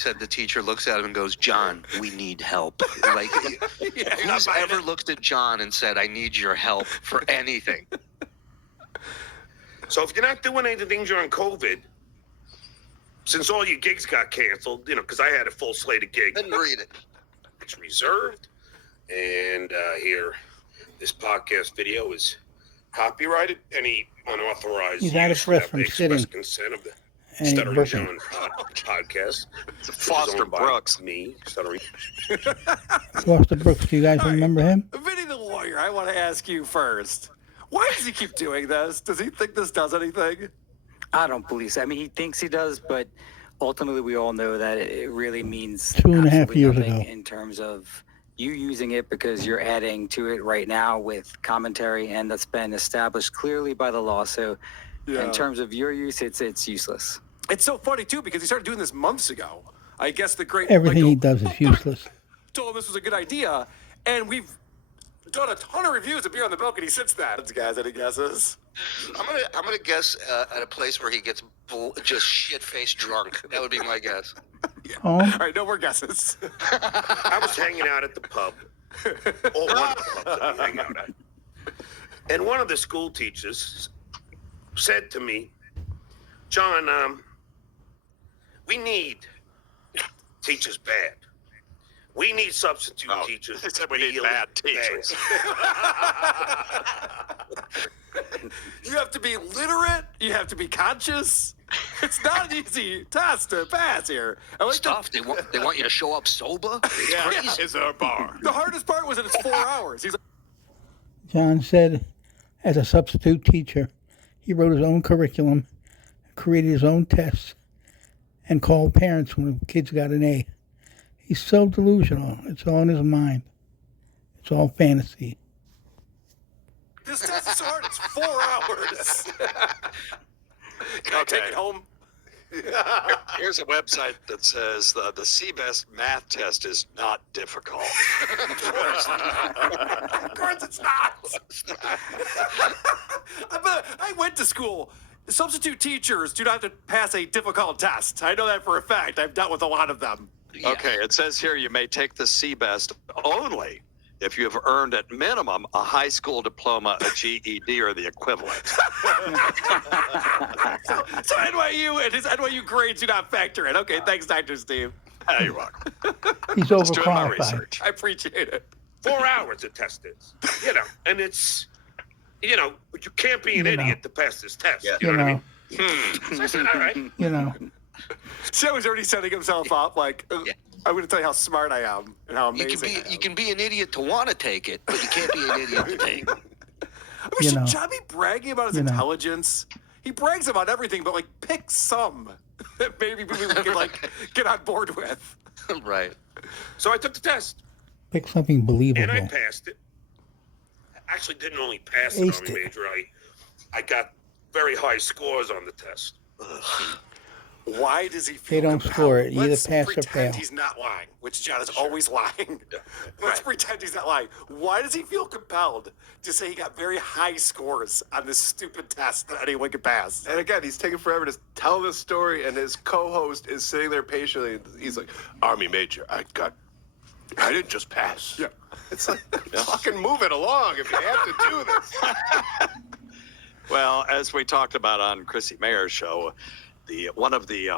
said the teacher looks at him and goes, "John, we need help." Like, who's ever looked at John and said, "I need your help for anything"? So if you're not doing anything during COVID, since all your gigs got canceled, because I had a full slate of gigs. Didn't read it. It's reserved. And here, this podcast video is copyrighted. Any unauthorized He's out of breath from sitting. Consent of the And he's Stuttering burping. John podcast. It's Foster Brooks. Me, Stuttering. Foster Brooks, do you guys remember him? Vinny the lawyer, I want to ask you first. Why does he keep doing this? Does he think this does anything? I don't believe so. I mean, he thinks he does, but ultimately we all know that it really means 2.5 absolutely years nothing ago. in terms of you using it because you're adding to it right now with commentary, and that's been established clearly by the law. So in terms of your use, it's useless. It's so funny, too, because he started doing this months ago. I guess the great Everything he Michael does is useless. told him this was a good idea, and we've done a ton of reviews of Beer on the Balcony since then. Guys, any guesses? I'm gonna guess at a place where he gets just shit-faced drunk. That would be my guess. Oh, All right, no more guesses. I was hanging out at the pub. Or one of the pubs that we hang out at. And one of the school teachers said to me, "John, we need teachers bad. We need substitute teachers." He said we need bad teachers. You have to be literate. You have to be conscious. It's not an easy test to pass here. I like Stuff. They want you to show up sober. It's crazy. Is there a bar? the hardest part was that it's 4 hours. He's like, John said, as a substitute teacher, he wrote his own curriculum, created his own tests, and called parents when the kids got an A. He's so delusional. It's all in his mind. It's all fantasy. this test is so hard. It's 4 hours. Can I take it home? Here's a website that says the CBEST math test is not difficult. Of course it's not. I went to school. Substitute teachers do not have to pass a difficult test. I know that for a fact. I've dealt with a lot of them. Yeah. Okay, it says here you may take the CBEST only if you have earned at minimum a high school diploma, a GED, or the equivalent. So NYU and his NYU grades do not factor in. Okay, thanks, Dr. Steve. You're welcome. He's Just doing my overqualified. research. I appreciate it. 4 hours the test is. And it's, but you can't be an You know. idiot to pass this test. Yeah. You know what I You mean? So I said, all right. know. So he's already setting himself up like, I'm going to tell you how smart I am and how amazing I am. You can be an idiot to want to take it, but you can't be an idiot to take it. I mean, You should know. John be bragging about his You know. intelligence? He brags about everything, but pick some that maybe we can get on board with. Right. So I took the test. Pick something believable. And I passed it. Actually, didn't only pass it, Aced Army it. Major. I got very high scores on the test. Why does he feel They don't compelled? score it. You either Let's pass or pretend fail. he's not lying, which John is always lying. Let's pretend he's not lying. Why does he feel compelled to say he got very high scores on this stupid test that anyone could pass? And again, he's taking forever to tell this story, and his co-host is sitting there patiently. He's like, "Army Major, I didn't just pass." Yeah. It's like, fucking move it along if you have to do this. Well, as we talked about on Chrissy Mayer's show, one of the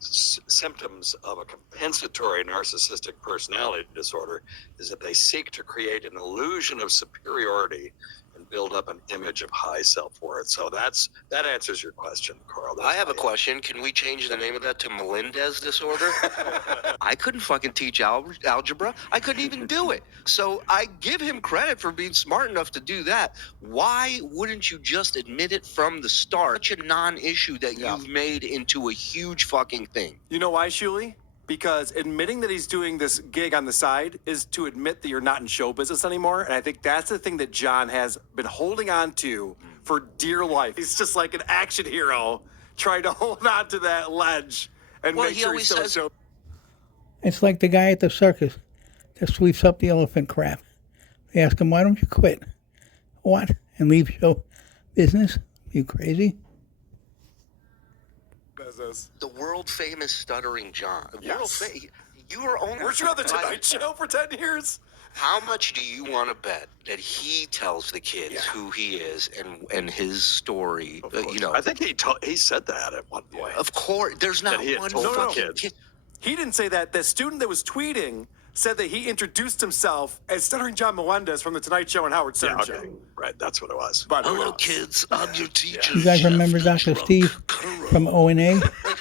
symptoms of a compensatory narcissistic personality disorder is that they seek to create an illusion of superiority and build up an image of high self-worth. So that answers your question, Carl. I have a question. Can we change the name of that to Melendez disorder? I couldn't fucking teach algebra. I couldn't even do it. So I give him credit for being smart enough to do that. Why wouldn't you just admit it from the start? Such a non-issue that you've made into a huge fucking thing. You know why, Shuli? Because admitting that he's doing this gig on the side is to admit that you're not in show business anymore. And I think that's the thing that John has been holding on to for dear life. He's just like an action hero trying to hold on to that ledge and Well, make he sure always he's still in says- show. It's like the guy at the circus that sweeps up the elephant crap. They ask him, "Why don't you quit?" "What? And leave show business? You crazy?" is this? The world famous Stuttering John. Yes. You were on. Weren't you on the Tonight Show for 10 years? How much do you want to bet that he tells the kids who he is and his story? I think he said that at one point. Of course, there's not he had one told the fucking kids. kid. He didn't say that. The student that was tweeting said that he introduced himself as Stuttering John Melendez from the Tonight Show and Howard Stern Show. Right, that's what it was. But who Hello, knows? kids. I'm your teacher. You guys Chef remember Dr. Drunk Steve Kuro. from O&A?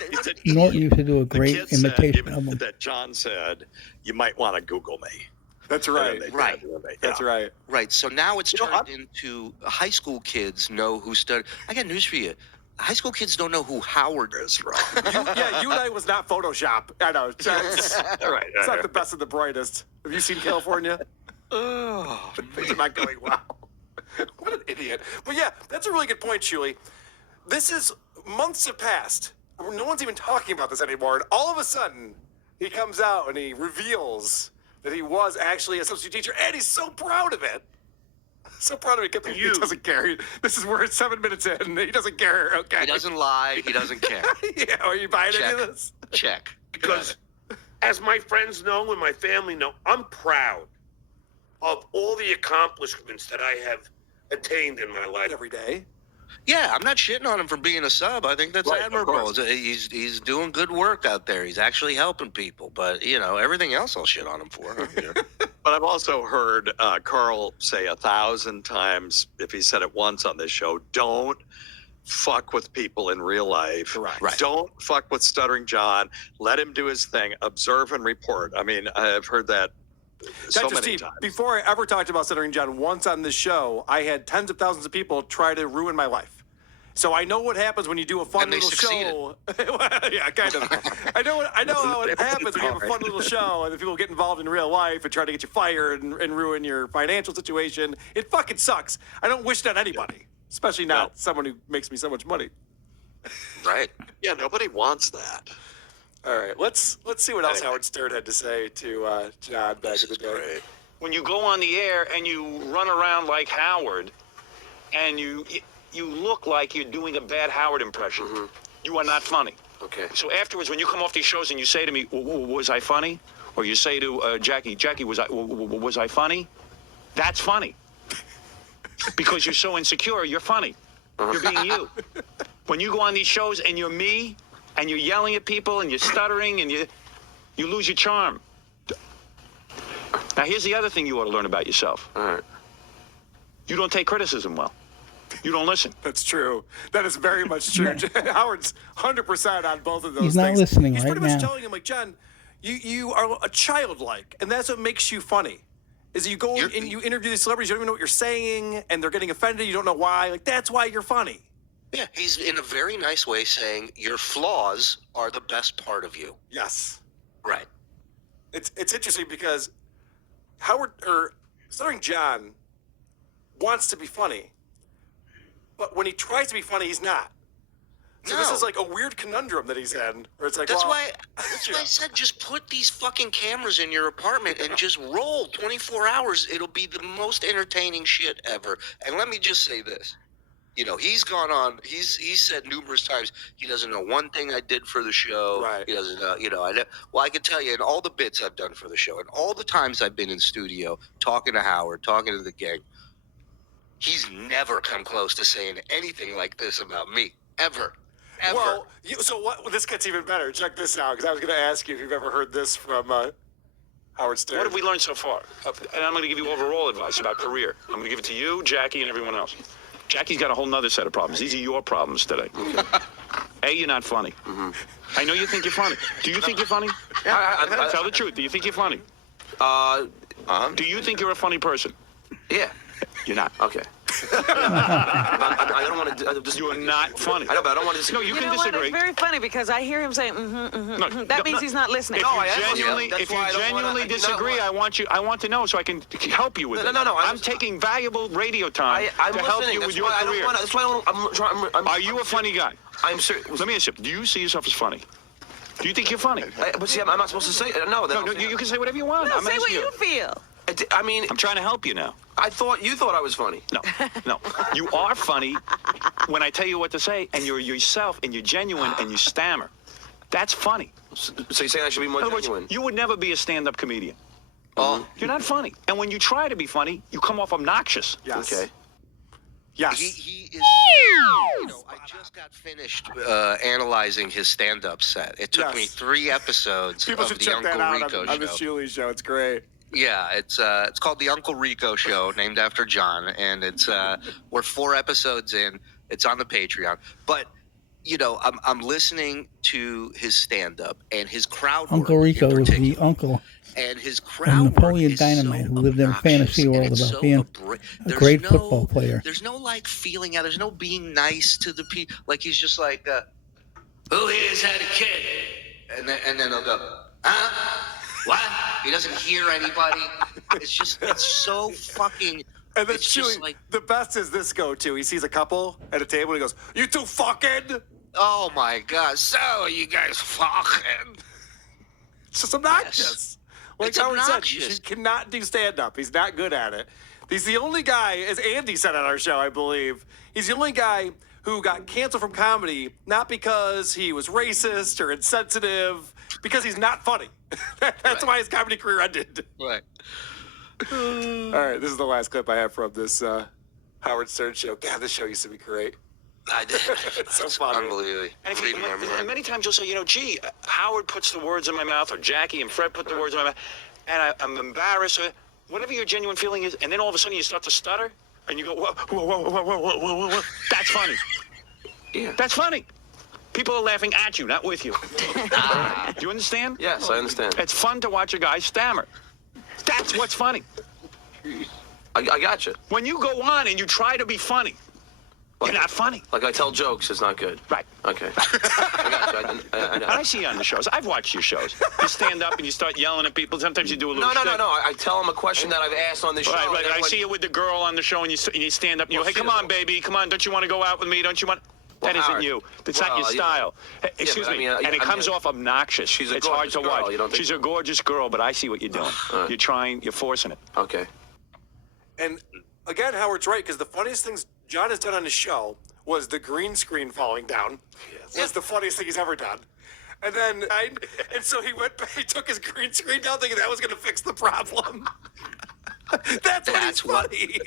He said, Norton used to do a the great kid said imitation of him. that John said, you might want to Google me. That's And right. then they Right. did, yeah. That's right. Right. So now it's You know, turned into high school kids know who Stuttering. I got news for you. High school kids don't know who Howard is. Wrong. You and I was not Photoshop. I know. It's All right. not the best of the brightest. Have you seen California? Oh, Things are not going well. What an idiot. But yeah, that's a really good point, Shuli. This is, months have passed. No one's even talking about this anymore. And all of a sudden, he comes out and he reveals that he was actually a substitute teacher, and he's so proud of it. So proud of it. He doesn't care. This is we're 7 minutes in. He doesn't care. Okay. he doesn't lie. He doesn't care. Yeah, are you buying any Check. of this? Check. Because, as my friends know and my family know, I'm proud of all the accomplishments that I have attained in my life. Every day. Yeah, I'm not shitting on him for being a sub. I think that's Right, of admirable. course. He's doing good work out there. He's actually helping people. But everything else I'll shit on him for. Huh? But I've also heard Carl say 1,000 times, if he said it once on this show, don't fuck with people in real life. Correct. Right. Don't fuck with Stuttering John. Let him do his thing. Observe and report. I mean, I've heard that so Dr. many Steve, times. before I ever talked about Stuttering John once on this show, I had tens of thousands of people try to ruin my life. So I know what happens when you do a fun And they little succeeded. show. Yeah, kind of. I know how it happens when you have a fun little show and then people get involved in real life and try to get you fired and ruin your financial situation. It fucking sucks. I don't wish that on anybody, especially not No. someone who makes me so much money. Right. Yeah, nobody wants that. All right, let's see what else Howard Stern had to say to John back in the day. Great. When you go on the air and you run around like Howard and you look like you're doing a bad Howard impression, you are not funny. Okay. So afterwards, when you come off these shows and you say to me, was I funny? Or you say to Jackie, was I funny? That's funny. Because you're so insecure, you're funny. You're being you. When you go on these shows and you're me, and you're yelling at people, and you're stuttering, and you lose your charm. Now, here's the other thing you ought to learn about yourself. All right. You don't take criticism well. You don't listen. That's true. That is very much true. Howard's 100% on both of those He's not things. listening He's right pretty much now. telling him, like, John, you are a childlike, and that's what makes you funny. Is you go You're- and you interview these celebrities, you don't even know what you're saying, and they're getting offended, you don't know why. Like, that's why you're funny. Yeah, he's in a very nice way saying your flaws are the best part of you. Yes. Right. It's interesting because Stuttering John wants to be funny, but when he tries to be funny, he's not. So this No. is like a weird conundrum that he's in, where it's like, That's well, why I said just put these fucking cameras in your apartment and just roll 24 hours. It'll be the most entertaining shit ever. And let me just say this. He's gone on. He's said numerous times he doesn't know one thing I did for the show. Right. He doesn't know. Well, I can tell you in all the bits I've done for the show and all the times I've been in studio talking to Howard, talking to the gang, he's never come close to saying anything like this about me ever. Ever. Well, this gets even better. Check this out, because I was going to ask you if you've ever heard this from Howard Stern. What have we learned so far? And I'm going to give you overall advice about career. I'm going to give it to you, Jackie, and everyone else. Jackie's got a whole nother set of problems. These are your problems today. A, you're not funny. I know you think you're funny. Do you think you're funny? I Tell the truth. Do you think you're funny? Do you think you're a funny person? Yeah. You're not. Okay. I don't want to. You are not funny. I know, but I don't want to. No, you You can know what? disagree. It's very funny because I hear him saying, That means he's not listening. If No, you I am listening. genuinely, That's if you why I don't wanna- genuinely I do not disagree, want- I want to know so I can help you with No, it. no, no, I'm taking valuable radio time I'm to help listening. you That's with your why I don't career. want. That's why I'm trying. Are you a funny guy? I'm serious. Let me ask you. Do you see yourself as funny? Do you think you're funny? But see, I'm not supposed to say. No, No, you can say whatever you want. No, I'm say what asking you feel. I mean, I'm trying to help you now. you thought I was funny. No. You are funny when I tell you what to say, and you're yourself, and you're genuine, and you stammer. That's funny. So you're saying I should be more In other words, genuine? you would never be a stand-up comedian. Oh. You're not funny. And when you try to be funny, you come off obnoxious. Yes. Okay. Yes. He is. I just got finished analyzing his stand-up set. It took me 3 episodes People of should the check Uncle that out Rico on the show. Shuli show. It's great. Yeah, it's called the Uncle Rico Show, named after John, and it's we're 4 episodes in. It's on the Patreon, but I'm listening to his stand-up and his crowd work Uncle Rico in was the particular. uncle And his of crowd Napoleon work is Dynamite, so who lived in a fantasy obnoxious, and world it's about so being a great football player. There's no like feeling out. There's no being nice to the people. Like he's just like, who here's had a kid? And then they'll go, huh? What? He doesn't hear anybody. It's so fucking. And then It's just Chewy, like, the best is this go-to. He sees a couple at a table and he goes, "You two fucking." oh my god. So are you guys fucking? It's just obnoxious. Yes. Like It's Howard said, obnoxious. he cannot do stand-up. He's not good at it. He's the only guy, as Andy said on our show, I believe, he's the only guy who got canceled from comedy, not because he was racist or insensitive, because he's not funny. That's why his comedy career ended. Right. All right, this is the last clip I have from this Howard Stern show. God, this show used to be great. I did. It's so funny. Unbelievable. And, Reading my mind. and many times you'll say, gee, Howard puts the words in my mouth, or Jackie and Fred put the words in my mouth, and I'm embarrassed, or whatever your genuine feeling is, and then all of a sudden you start to stutter, and you go, whoa. That's funny. Yeah. That's funny. People are laughing at you, not with you. Do you understand? Yes, I understand. It's fun to watch a guy stammer. That's what's funny. I got you. When you go on and you try to be funny, you're not funny. Like I tell jokes, it's not good. Right. Okay. I got you. And I see you on the shows. I've watched your shows. You stand up and you start yelling at people. Sometimes you do a little No. shtick. I tell them a question that I've asked on the show. Right. and I see you with the girl on the show, and you stand up and you go, hey, come on, baby. Come on. Don't you want to go out with me? Don't you want... Well, that isn't Howard, you. That's not your well, style. Hey, but excuse I me. mean, and it I comes mean, off obnoxious. she's a it's hard gorgeous to girl, watch. you don't think- She's a gorgeous girl, but I see what you're doing. You're trying. You're forcing it. Okay. And again, Howard's right, because the funniest things John has done on his show was the green screen falling down. Yes. Was the funniest thing he's ever done. And then, and so he took his green screen down thinking that was going to fix the problem. That's funny.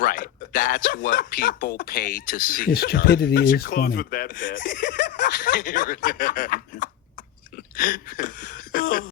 Right. That's what people pay to see. His stupidity is Close funny. with that bit.